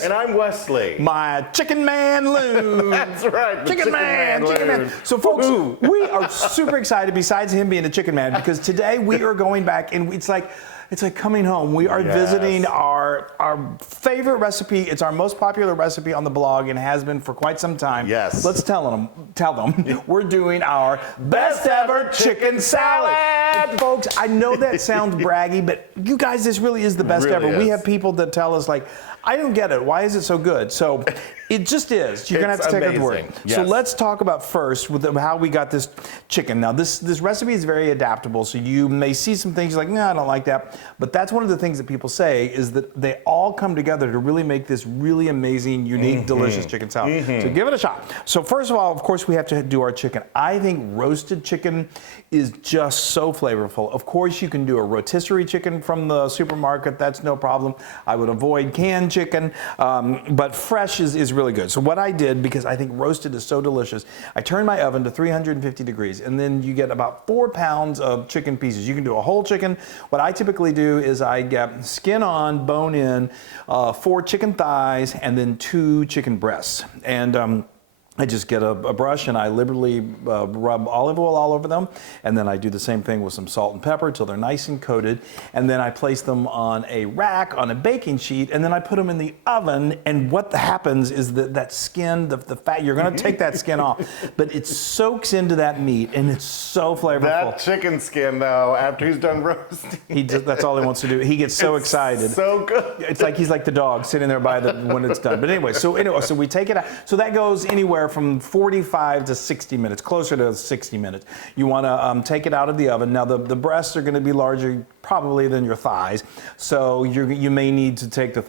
Chris. And I'm Wesley. My chicken man, Loon. That's right. Chicken man. So, folks, we are super excited, besides him being a chicken man, because today we are going back, and it's like coming home. We are visiting our favorite recipe. It's our most popular recipe on the blog and has been for quite some time. Yes. Let's tell them we're doing our best ever chicken salad. And folks, I know that sounds braggy, but you guys, this really is the best ever. We have people that tell us, like, I don't get it. Why is it so good? So it just is. You're going to have to take our word. Yes. So let's talk about first with how we got this chicken. Now, this recipe is very adaptable. So you may see some things you're like, no, I don't like that. But that's one of the things that people say is that they all come together to really make this really amazing, unique, delicious chicken salad. So give it a shot. So first of all, of course, we have to do our chicken. I think roasted chicken is just so flavorful. Of course, you can do a rotisserie chicken from the supermarket. That's no problem. I would avoid canned chicken, but fresh is really good. So what I did, because I think roasted is so delicious, I turned my oven to 350 degrees, and then you get about 4 pounds of chicken pieces. You can do a whole chicken. What I typically do is I get skin on, bone in, 4 chicken thighs, and then 2 chicken breasts. And I just get a brush and I liberally rub olive oil all over them, and then I do the same thing with some salt and pepper till they're nice and coated, and then I place them on a rack on a baking sheet, and then I put them in the oven. And what happens is that skin, the fat, you're going to take that skin off, but it soaks into that meat, and it's so flavorful. That chicken skin, though, after he's done roasting, that's all he wants to do. He gets so excited. So good. It's like he's like the dog sitting there when it's done. But anyway, so we take it out. So that goes anywhere from 45 to 60 minutes, closer to 60 minutes. You want to take it out of the oven. Now, the breasts are going to be larger probably than your thighs, so you may need to take the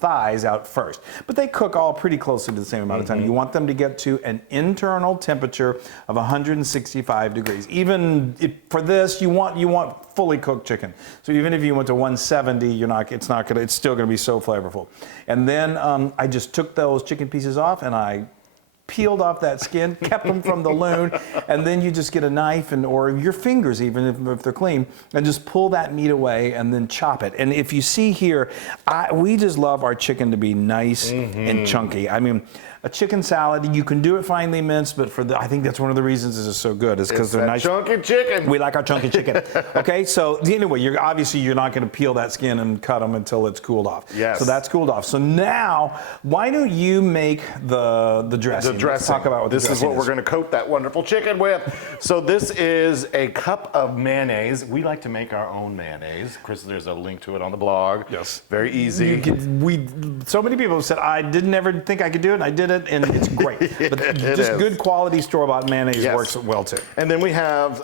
thighs out first. But they cook all pretty closely to the same amount of time. You want them to get to an internal temperature of 165 degrees. Even for this, you want fully cooked chicken. So even if you went to 170, it's still going to be so flavorful. And then I just took those chicken pieces off and I peeled off that skin, kept them from the Loon, and then you just get a knife or your fingers, even if they're clean, and just pull that meat away and then chop it. And if you see here, we just love our chicken to be nice and chunky. I mean, a chicken salad, you can do it finely minced, but I think that's one of the reasons it's so good, is because they're nice. Chunky chicken. We like our chunky chicken. Okay, so anyway, you're not going to peel that skin and cut them until it's cooled off. Yes. So that's cooled off. So now, why don't you make the dressing? The dressing. Let's talk about what this is what we're going to coat that wonderful chicken with. So this is a cup of mayonnaise. We like to make our own mayonnaise. Chris, there's a link to it on the blog. Yes. Very easy. So many people have said, I didn't ever think I could do it, and I did it, and it's great. But just good quality store-bought mayonnaise works well too. And then we have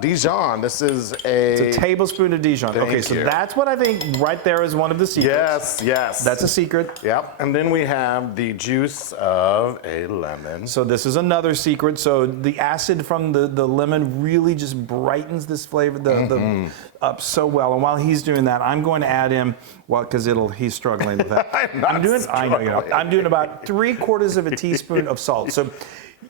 Dijon. This is it's a tablespoon of Dijon. Okay, so that's what I think right there is one of the secrets. Yes. That's a secret. Yep. And then we have the juice of a lemon. So this is another secret. So the acid from the lemon really just brightens this flavor up so well. And while he's doing that, I'm going to add in, because he's struggling with that. I'm doing about 3/4 of a teaspoon of salt. So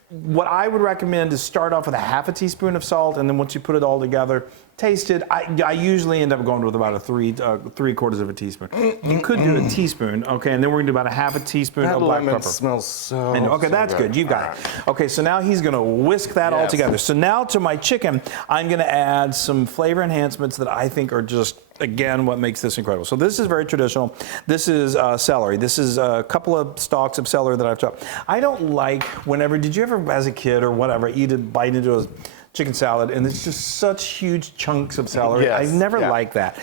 what I would recommend is start off with a 1/2 teaspoon of salt, and then once you put it all together, taste it. I usually end up going with about a 3/4 of a teaspoon. You could do a teaspoon, okay, and then we're gonna do about a 1/2 teaspoon of black pepper. That smells so. Okay, that's good. You got it. Okay, so now he's gonna whisk that all together. So now to my chicken, I'm gonna add some flavor enhancements that I think are just, again, what makes this incredible. So this is very traditional. This is celery. This is a couple of stalks of celery that I've chopped. I don't like did you ever, as a kid or whatever, bite into a chicken salad, and it's just such huge chunks of celery. I never like that.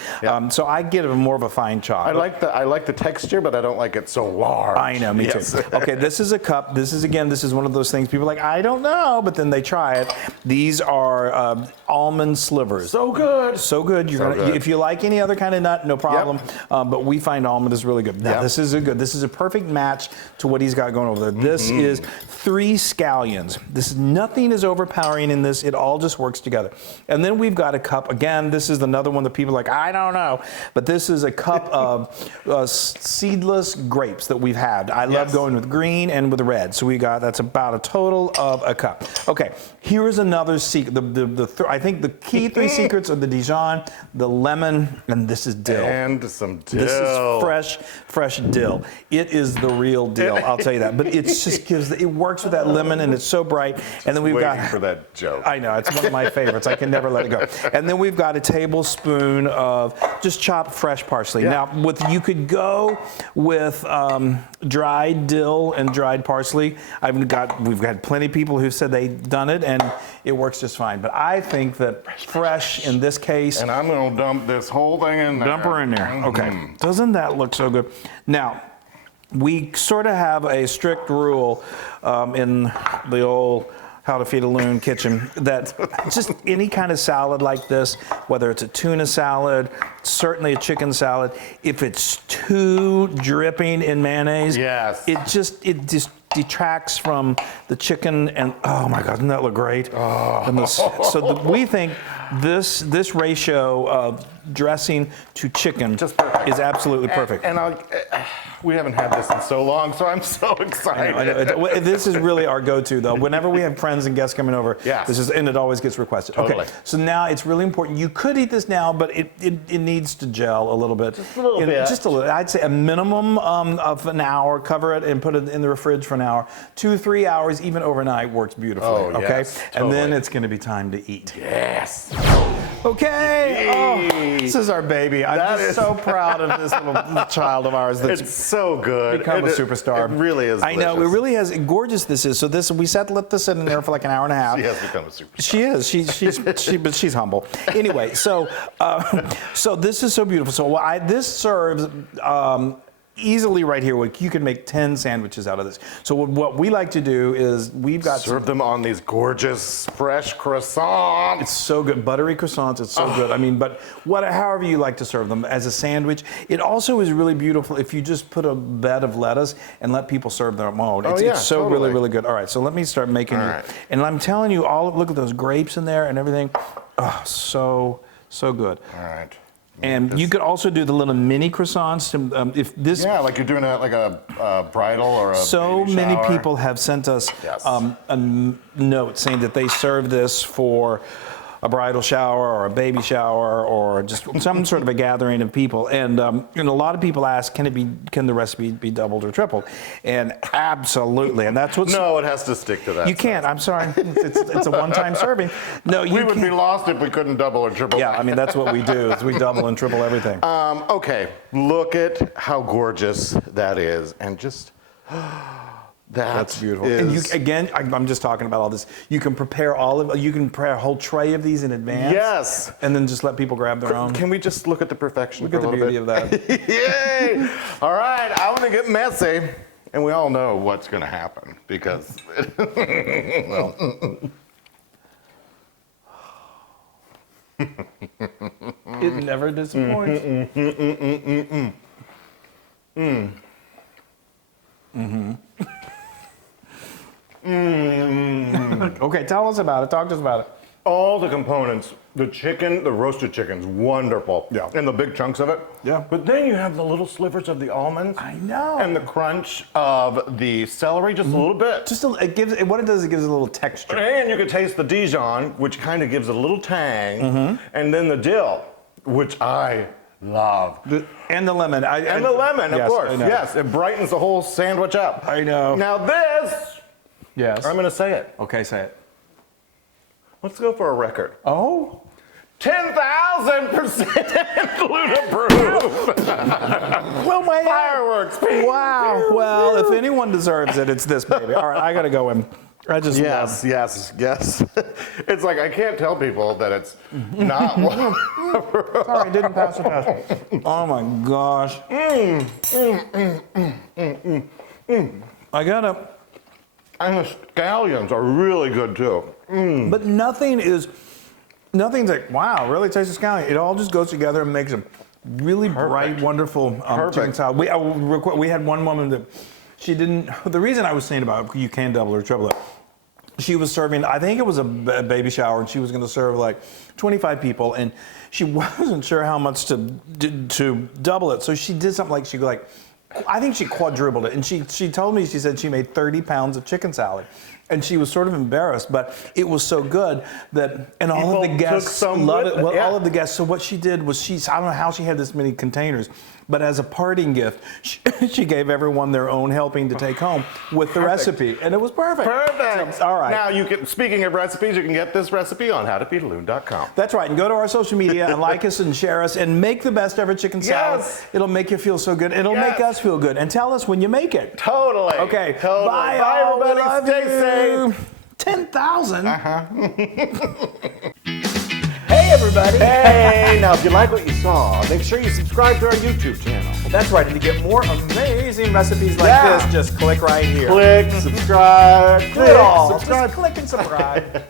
So I get more of a fine chop. I like the texture, but I don't like it so large. I know, me too. Okay, this is a cup. This is one of those things people are like, I don't know, but then they try it. These are almond slivers. So good. So good. If you like any other kind of nut, no problem. But we find almond is really good. Now, this is a perfect match to what he's got going over there. This is 3 scallions. Nothing is overpowering in this. It all just works together. And then we've got a cup. Again, this is another one that people are like, I don't know. But this is a cup of seedless grapes that we've had. I love going with green and with red. So that's about a total of a cup. Okay, here is another secret. I think the key three secrets are the Dijon, the lemon, and this is dill. And some dill. This is fresh dill. It is the real deal, I'll tell you that. But it just it works with that lemon, and it's so bright. And then we've waiting for that joke. I know, it's one of my favorites. I can never let it go. And then we've got a tablespoon of just chopped fresh parsley. Yeah. Now, you could go with dried dill and dried parsley. We've had plenty of people who said they've done it, and it works just fine. But I think that fresh in this case. And I'm going to dump this whole thing in there. Dump her in there. Okay. Doesn't that look so good? Now, we sort of have a strict rule in the old How to Feed a Loon kitchen that just any kind of salad like this, whether it's a tuna salad, certainly a chicken salad, if it's too dripping in mayonnaise, it just detracts from the chicken, and oh my God, doesn't that look great? We think this ratio of dressing to chicken is absolutely perfect. And we haven't had this in so long, so I'm so excited. I know. This is really our go-to, though. Whenever we have friends and guests coming over, and it always gets requested. Totally. Okay, so now it's really important. You could eat this now, but it needs to gel a little bit. Just a little bit. Just a little. I'd say a minimum of an hour. Cover it and put it in the fridge for an hour. 2-3 hours, even overnight, works beautifully. Oh, okay, yes, and then totally. it's going to be time to eat. Yes. Okay. Oh, this is our baby. I'm just so proud of this little child of ours that's It's so good. become a superstar. It really is I know. It delicious. really is. Gorgeous this is. So let this sit in there for like an hour and a half. She has become a superstar. She is. But she's humble. Anyway, so this is so beautiful. So this serves easily right here. You can make 10 sandwiches out of this. So what we like to do is serve them on these gorgeous fresh croissants. It's so good, buttery croissants. It's so good. I mean, but however you like to serve them as a sandwich. It also is really beautiful if you just put a bed of lettuce and let people serve their own. It's so totally. really, really good. All right, so let me start making it. Right. And I'm telling you, look at those grapes in there and everything. Oh, so good. All right. And you could also do the little mini croissants. If this, like you're doing like a bridal or a so baby many shower. people have sent us a note saying that they serve this for a bridal shower or a baby shower or just some sort of a gathering of people. And a lot of people ask, can the recipe be doubled or tripled? And absolutely. And that's what's... No, it has to stick to that. You can't. I'm sorry. It's a one-time serving. No, you We would be lost if we couldn't double or triple. Yeah, I mean, that's what we do, is we double and triple everything. Okay, look at how gorgeous that is. And just... That's beautiful. And I'm just talking about all this. You can prepare you can prepare a whole tray of these in advance. Yes. And then just let people grab their own. Can we just look at the perfection Look at the beauty of that. Yay! All right, I'm gonna get messy. And we all know what's gonna happen because It never disappoints. Okay, tell us about it. Talk to us about it. all the components, the chicken, the roasted chicken's wonderful. Yeah. And the big chunks of it. Yeah. But then you have the little slivers of the almonds. I know. And the crunch of the celery, just a little bit. It gives it gives it a little texture. And you can taste the Dijon, which kind of gives it a little tang. And then the dill, which I love. And the lemon. And the lemon, yes, of course. I know. Yes, it brightens the whole sandwich up. I know. Now this, Yes. I'm going to say it. Okay, say it. Let's go for a record. Oh? 10,000% Loon approved. Well, my Fireworks. Wow. Well, if anyone deserves it, it's this baby. All right, I got to go in. I just Yes. It's like I can't tell people that it's not one. Sorry, didn't pass the test. Oh my gosh. I gotta. And the scallions are really good too. But nothing's like, wow, really tastes of scallion. It all just goes together and makes a really bright, wonderful chicken salad. We had one woman that she didn't. The reason I was saying about you can double or triple it. she was serving, I think it was a baby shower, and she was going to serve like 25 people, and she wasn't sure how much to double it. So she did something like I think she quadrupled it. And she told me, she said she made 30 pounds of chicken salad. And she was sort of embarrassed, but it was so good that, and all of the guests loved it. Well, all of the guests. So what she did was I don't know how she had this many containers, but as a parting gift, she gave everyone their own helping to take home with the recipe, and it was perfect. Perfect. So, all right. Now, speaking of recipes, you can get this recipe on howtofeedaloon.com. That's right. And go to our social media and like us and share us and make the best ever chicken salad. Yes. It'll make you feel so good. It'll make us feel good. And tell us when you make it. Totally. Okay. Totally. Bye, everybody. Stay safe. 10,000? Hey, everybody. Hey, now if you like what you saw, make sure you subscribe to our YouTube channel. That's right. And to get more amazing recipes like this, just click right here. Click, subscribe, Do it all. subscribe. Just click and subscribe.